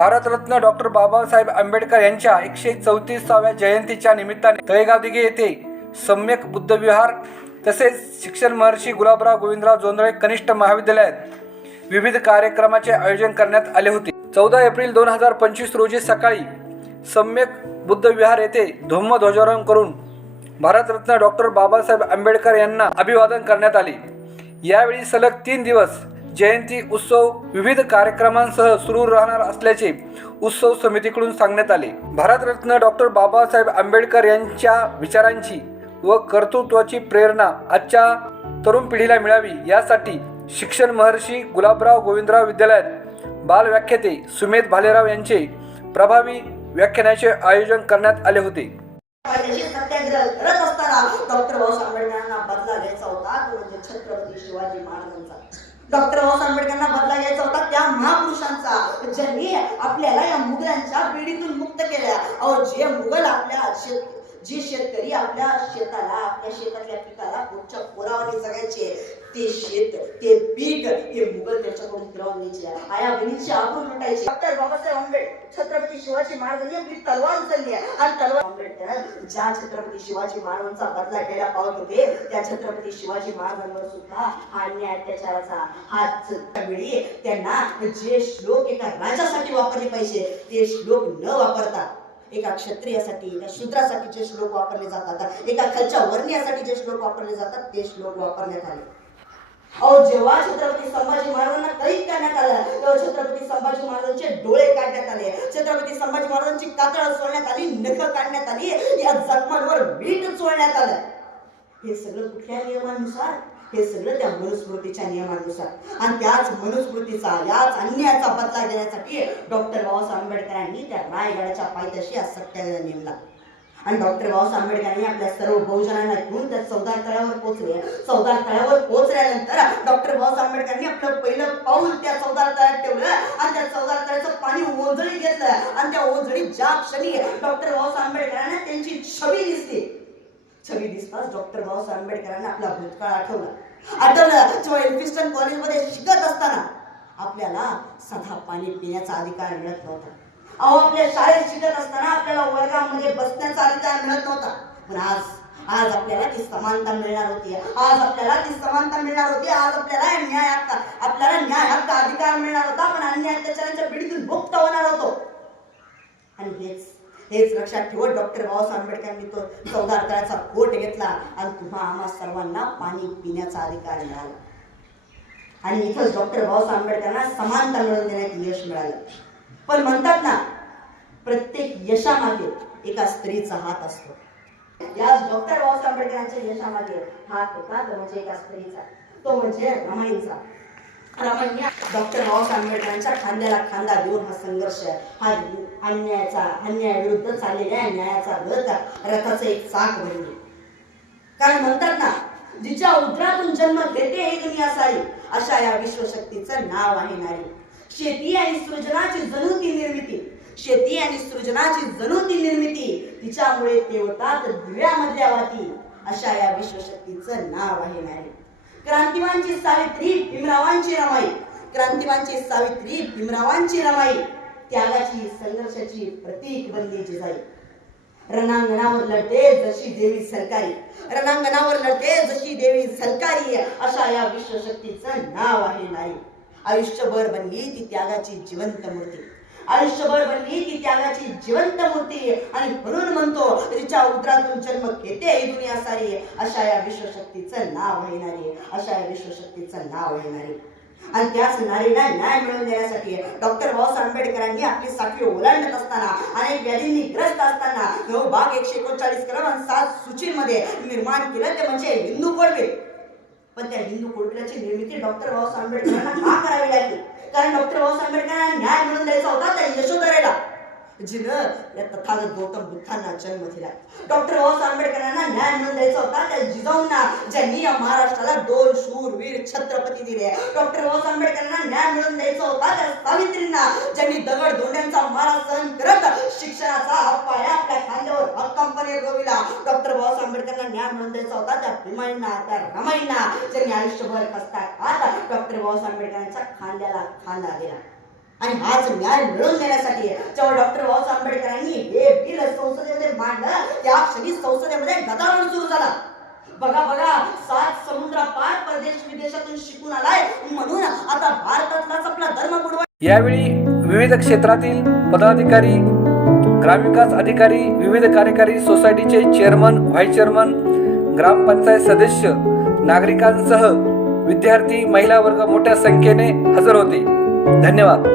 Bharat Ratna doctor Babasaheb Ambedkar यांच्या एकशे चौतीसाव्या जयंतीच्या निमित्ताने तळेगाव दिघे येथे सम्यक बुद्धविहार तसेच शिक्षण महर्षी गुलाबराव गोविंदराव जोंधळे कनिष्ठ महाविद्यालयात विविध कार्यक्रमाचे आयोजन करण्यात आले होते. चौदा एप्रिल दोन हजार पंचवीस रोजी सकाळी सम्यक बुद्धविहार येथे धम्म ध्वजारोहण करून भारतरत्न डॉक्टर बाबासाहेब आंबेडकर यांना अभिवादन करण्यात आले. यावेळी सलग तीन दिवस जयंती उत्सव विविध कार्यक्रमांसह सुरू राहणार असल्याचे उत्सव समितीकडून सांगण्यात आले. भारतरत्न डॉक्टर बाबासाहेब आंबेडकर यांच्या विचारांची व कर्तृत्वाची प्रेरणा आजच्या तरुण पिढीला मिळावी यासाठी शिक्षण महर्षी गुलाबराव गोविंदराव विद्यालयात बालव्याख्याते सुमेध भालेराव यांचे प्रभावी व्याख्यानाचे आयोजन करण्यात आले होते. सत्याग्रह करत असताना डॉक्टर बाबासाहेब आंबेडकरांना बदला घ्यायचा होता म्हणजे छत्रपती शिवाजी महाराजांचा. डॉक्टर बाबासाहेब आंबेडकरांना बदला घ्यायचा होता. त्या महापुरुषांचा ज्यांनी आपल्याला या मुघलांच्या पिढीतून मुक्त केल्या. अहो जे मुघल आपल्या शेत जे शेतकरी आपल्या शेताला आपल्या शेतातल्या पिकाला पुढच्या पोरावर जगायचे ते शेत ते पीक हे मुघल त्याच्याकडून फिरवून घ्यायचे आया बहिणीची आबरू लुटायची. डॉक्टर बाबासाहेब आंबेडकर छत्रपती शिवाजी महाराजांनी आपली तलवार उचलली आहे. आणि तलवार आंबेडकर ज्या छत्रपती शिवाजी महाराजांचा बदला घ्यायला पावत होते त्या छत्रपती शिवाजी महाराजांवर सुद्धा हा अन्याय अत्याचाराचा हात वेळी त्यांना जे श्लोक एका राजासाठी वापरले पाहिजे ते श्लोक न वापरता एका क्षत्रियासाठी एका शूद्रासाठी जे श्लोक वापरले जातात एका खालच्या वर्णीयासाठी जे श्लोक वापरले जातात ते श्लोक वापरण्यात आले. अहो जेव्हा छत्रपती संभाजी महाराजांना कैद करण्यात आलं तेव्हा छत्रपती संभाजी महाराजांचे डोळे काढण्यात आले. छत्रपती संभाजी महाराजांची कातळ सोडण्यात आली नख काढण्यात आली या जखमांवर मीठ चोळण्यात आलं. हे सगळं कुठल्या नियमानुसार? हे सगळं त्या मनुस्मृतीच्या नियमानुसार. आणि त्याच मनुस्मृतीचा याच अन्यायाचा बदला घेण्यासाठी डॉक्टर बाबासाहेब आंबेडकरांनी त्या रायगडाच्या पायथ्याशी आज सत्याग्रह नेमला. आणि डॉक्टर बाबासाहेब आंबेडकरांनी आपल्या सर्व बहुजनांना घेऊन त्या चौदार तळ्यावर पोहोचले. चौदार तळ्यावर पोहोचल्यानंतर डॉक्टर बाबासाहेब आंबेडकरांनी आपलं पहिलं पाऊल त्या चौदार तळ्यात ठेवलं आणि त्या चौदार तळ्याचं पाणी ओंजळी घेतलं. आणि त्या ओंजळीत ज्या क्षणी डॉक्टर बाबासाहेब आंबेडकरांना त्यांची छबी दिसली छबी दिसताच डॉक्टर बाबासाहेब आंबेडकरांना आपला भूतकाळ आठवला. आठवलं जेव्हा एल्फिस्टन कॉलेजमध्ये शिकत असताना आपल्याला सदा पाणी पिण्याचा अधिकार मिळत नव्हता. अहो आपल्या शाळेत शिकत असताना आपल्याला वर्गामध्ये बसण्याचा अधिकार मिळत नव्हता. पण आज आज आपल्याला ती समानता मिळणार होती. आज आपल्याला ती समानता मिळणार होती. आज आपल्याला न्याय हक्क आपल्याला न्याय हक्क अधिकार मिळणार होता. पण अन्याय अत्याचारांच्या पिढीतून मुक्त होणार होतो. आणि हेच हेच लक्षात ठेवत डॉक्टर बाबासाहेब आंबेडकरांनी तो चौदा तळ्याचा कोट घेतला आणि तुम्हा आम्हा सर्वांना पाणी पिण्याचा अधिकार मिळाला. आणि इथंच डॉक्टर बाबासाहेब आंबेडकरांना समानता मिळवून देण्यात यश मिळालं. पण म्हणतात ना प्रत्येक यशामागे एका स्त्रीचा हात असतो. या डॉक्टर बाबासाहेब आंबेडकरांच्या यशामागे हात होता तो म्हणजे एका स्त्रीचा तो म्हणजे रमाईंचा रमाई डॉक्टर बाबासाहेब आंबेडकरांच्या खांद्याला खांदा देऊन हा संघर्ष हा अन्यायाचा अन्यायाविरुद्ध चाललेल्या न्यायाचा रथ रथाचं एक चाक बनले. कारण म्हणतात ना जिच्या उदरातून जन्म घेते एक दुनिया सारी अशा या विश्वशक्तीचं नाव आहे नारी. शेती आणि सृजनाची जणू ती निर्मिती. शेती आणि सृजनाची जणू ती निर्मिती तिच्यामुळे ते होतात दिव्यामधल्या वाती अशा या विश्वशक्तीचं नाव आहे नाही क्रांतिवानची सावित्री भीमरावांची रमाई. क्रांतिवानची सावित्री भीमरावांची रमाई. त्यागाची संघर्षाची प्रतीक बनली जिजाई. रणांगणावर लढते जशी देवी सरकारी. रणांगणावर लढते जशी देवी सरकारी. अशा या विश्वशक्तीचं नाव आहे नाही आयुष्यभर बनली ती त्यागाची जिवंत मूर्ती. आयुष्यभर बनली ती त्यागाची जिवंत मूर्ती. आणि म्हणून म्हणतो तिच्या उदरातून जन्म घेते ही दुनिया सारी. अशा या विश्वशक्तीचं नाव येणारी अशा या विश्वशक्तीचं नाव आहे आणि त्याच नारीला न्याय मिळवून देण्यासाठी डॉक्टर बाबासाहेब आंबेडकरांनी आपली साखळी ओलांडत असताना अनेक व्याधींनी ग्रस्त असताना नऊ भाग एकशे एकोणचाळीस क्रम आणि सात सूचीमध्ये निर्माण केलं ते म्हणजे हिंदू कोडवे पण त्या हिंदू कोडव्याची निर्मिती डॉक्टर बाबासाहेब आंबेडकरांना का करावी लागली? कारण डॉक्टर बाबासाहेब आंबेडकरांना न्याय मिळून द्यायचा होता त्या यशोधरेला. जिनं या तथागत गौतम बुद्धांना जन्म दिला. डॉक्टर बाबासाहेब आंबेडकरांना न्याय मिळून द्यायचा होता. त्या जिजाऊंना ज्यांनी या महाराष्ट्राला दोन शूरवीर छत्रपती दिले. डॉक्टर बाबासाहेब आंबेडकरांना न्याय मिळून द्यायचा होता. त्या सावित्रींना ज्यांनी दगड धोंड्यांचा मारा सहन करत शिक्षणाचा पाया आपल्या खांद्यावर हक्कंपणे गोविला डॉक्टर बाबासाहेब आंबेडकरांना न्याय म्हणून द्यायचा होता. त्या भीमाईंना त्या रमाईंना ज्यांनी आयुष्यभर कसता खात डॉक्टर बाबासाहेब आंबेडकरांच्या खांद्याला खांदा दिला. आणि हाच न्याय मिळवून देण्यासाठी जेव्हा डॉक्टर बाबासाहेब आंबेडकरांनी हे बिल संसदेमध्ये मांडलं त्या क्षणी संसदेमध्ये गदारोळ सुरू झाला. बघा बघा सात समुद्रापार परदेश विदेशातून शिकून आलाय म्हणून आता भारतातलाच आपला धर्म बुडवा यावेळी विविध क्षेत्रातील पदाधिकारी ग्रामविकास अधिकारी विविध कार्यकारी सोसायटीचे चेअरमन व्हाईस चेअरमन ग्रामपंचायत सदस्य नागरिकांसह विद्यार्थी महिला वर्ग मोठ्या संख्येने हजर होते. धन्यवाद.